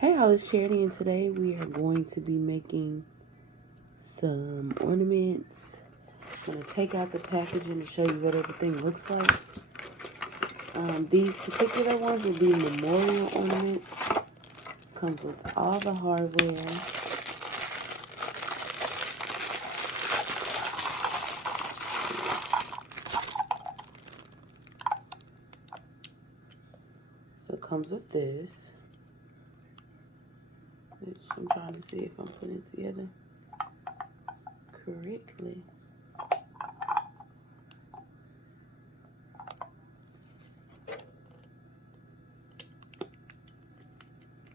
Hey, all, it's Charity, and today we are going to be making some ornaments. I'm going to take out the packaging to show you what everything looks like. These particular ones will be memorial ornaments. Comes with all the hardware. So it comes with this, which I'm trying to see if I'm putting it together correctly.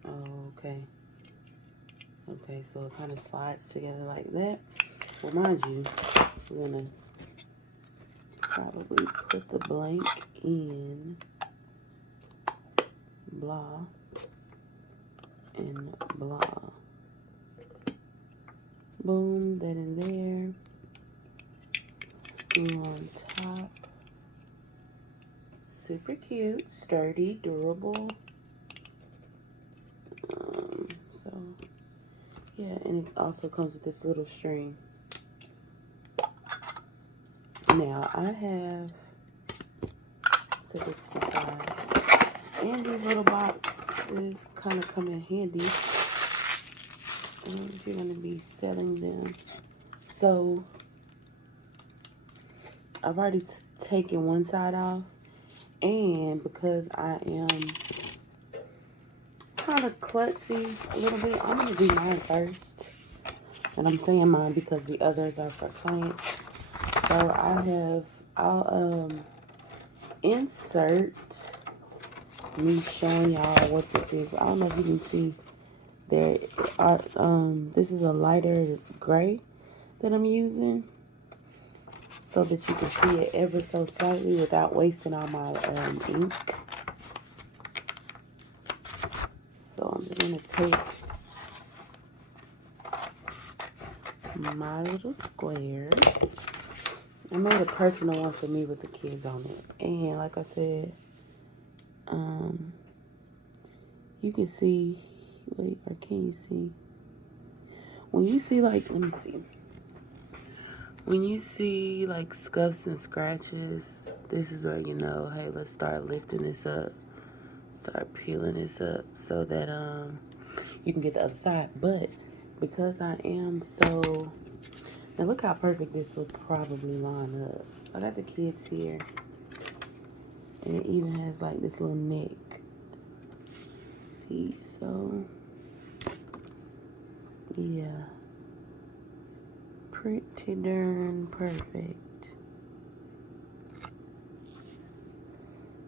Okay. Okay, so it kind of slides together like that. Well, mind you, we're going to probably put the blank in, blah, and blah. Boom, that in there. Screw on top. Super cute, sturdy, durable. So, yeah, and it also comes with this little string. Now, I have set this to the side. And these little boxes kind of come in handy if you're going to be selling them. So, I've already taken one side off. And because I am kind of klutzy a little bit, I'm going to do mine first. And I'm saying mine because the others are for clients. So I'll insert me showing y'all what this is. But I don't know if you can see there are, this is a lighter gray that I'm using, so that you can see it ever so slightly without wasting all my ink. So I'm just going to take my little square. I made a personal one for me with the kids on it. And like I said, you can see, wait, or can you see? When you see like, let me see. When you see like scuffs and scratches, this is where you know, hey, let's start lifting this up. Start peeling this up so that you can get the other side. But because I am so, now look how perfect this will probably line up. So I got the kids here, and it even has like this little neck piece. So yeah, pretty darn perfect.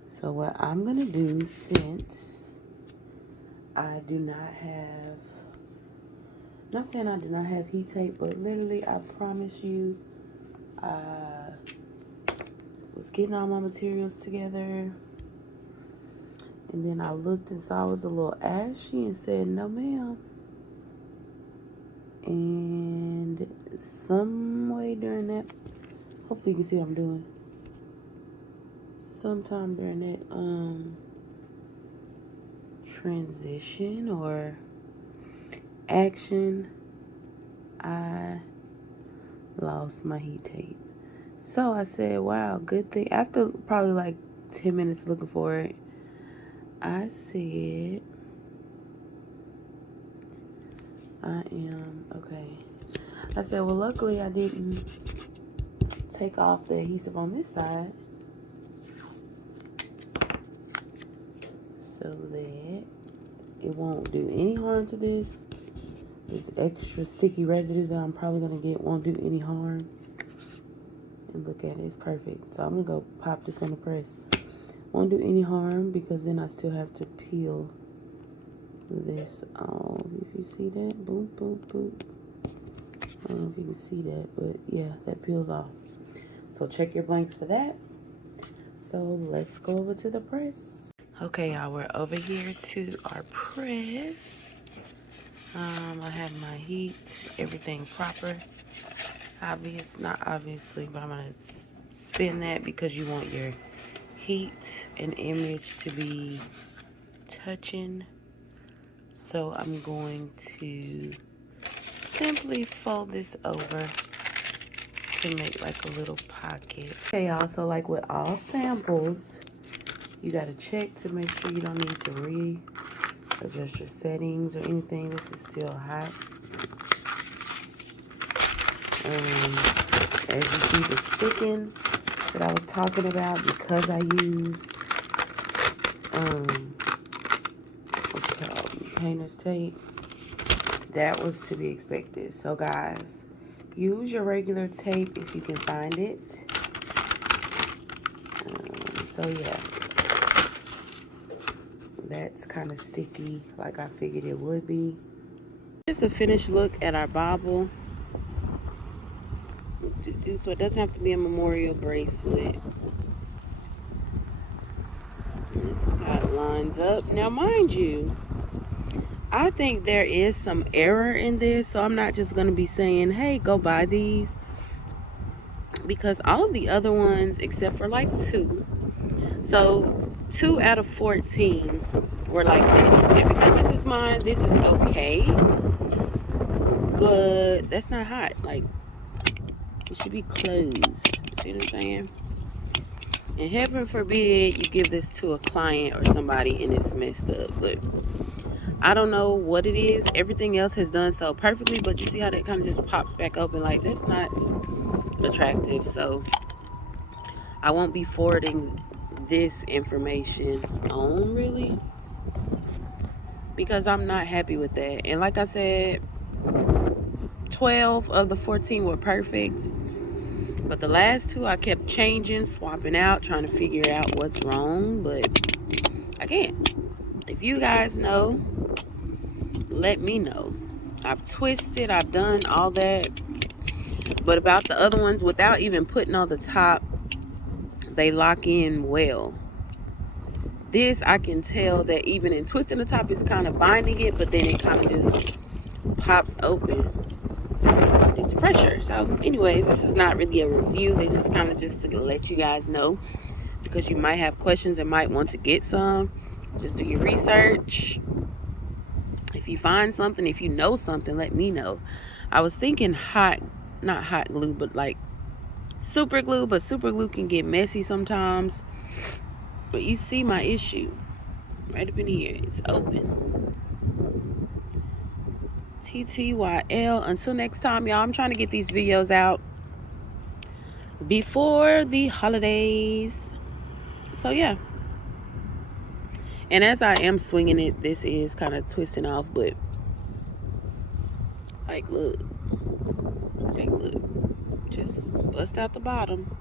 So what I'm gonna do, since I do not have, not saying I do not have heat tape, but literally I promise you, I was getting all my materials together, and then I looked and saw it was a little ashy and said, no ma'am. And some way during that, hopefully you can see what I'm doing. Sometime during that transition or action, I lost my heat tape. So I said, wow, good thing. After probably like 10 minutes looking for it, I said, okay. I said, well, luckily I didn't take off the adhesive on this side, so that it won't do any harm to this. This extra sticky residue that I'm probably going to get won't do any harm. And look at it, it's perfect. So I'm going to go pop this on the press. Won't do any harm because then I still have to peel this off. If you see that, boom, boom, boom. I don't know if you can see that, but yeah, that peels off. So check your blanks for that. So let's go over to the press. Okay, y'all, we're over here to our press. I have my heat, everything proper. Not obviously, but I'm gonna spin that because you want your heat and image to be touching. So So I'm going to simply fold this over to make like a little pocket. Okay, y'all, so like with all samples, you gotta check to make sure you don't need to readjust your settings or anything. This is still hot. As you see the sticking that I was talking about, because I used painter's tape, that was to be expected. So guys, use your regular tape if you can find it. So yeah, that's kind of sticky like I figured it would be. Here's the finished look at our bauble. So it doesn't have to be a memorial bracelet. This is how it lines up. Now mind you, I think there is some error in this, so I'm not just going to be saying, hey, go buy these, because all of the other ones, except for like 2, so 2 out of 14 were like this. And because this is mine, this is okay, but that's not hot. Like, it should be closed. See what I'm saying? And heaven forbid you give this to a client or somebody and it's messed up. But I don't know what it is. Everything else has done so perfectly, but you see how that kind of just pops back open? Like, that's not attractive. So I won't be forwarding this information on, really, because I'm not happy with that. And like I said, 12 of the 14 were perfect, but the last 2 I kept changing, swapping out, trying to figure out what's wrong. But again, if you guys know, let me know. I've twisted, I've done all that. But about the other ones, without even putting on the top, they lock in well. This, I can tell that even in twisting the top, it's kind of binding it, but then it kind of just pops open. It's pressure. So anyways, this is not really a review. This is kind of just to let you guys know, because you might have questions and might want to get some. Just do your research. If you find something, if you know something, let me know. I was thinking not hot glue, but like super glue, but super glue can get messy sometimes. But you see my issue right up in here. It's open. TTYL. Until next time, y'all, I'm trying to get these videos out before the holidays. So yeah. And as I am swinging it, this is kind of twisting off, but like, look. Like, look. Just bust out the bottom.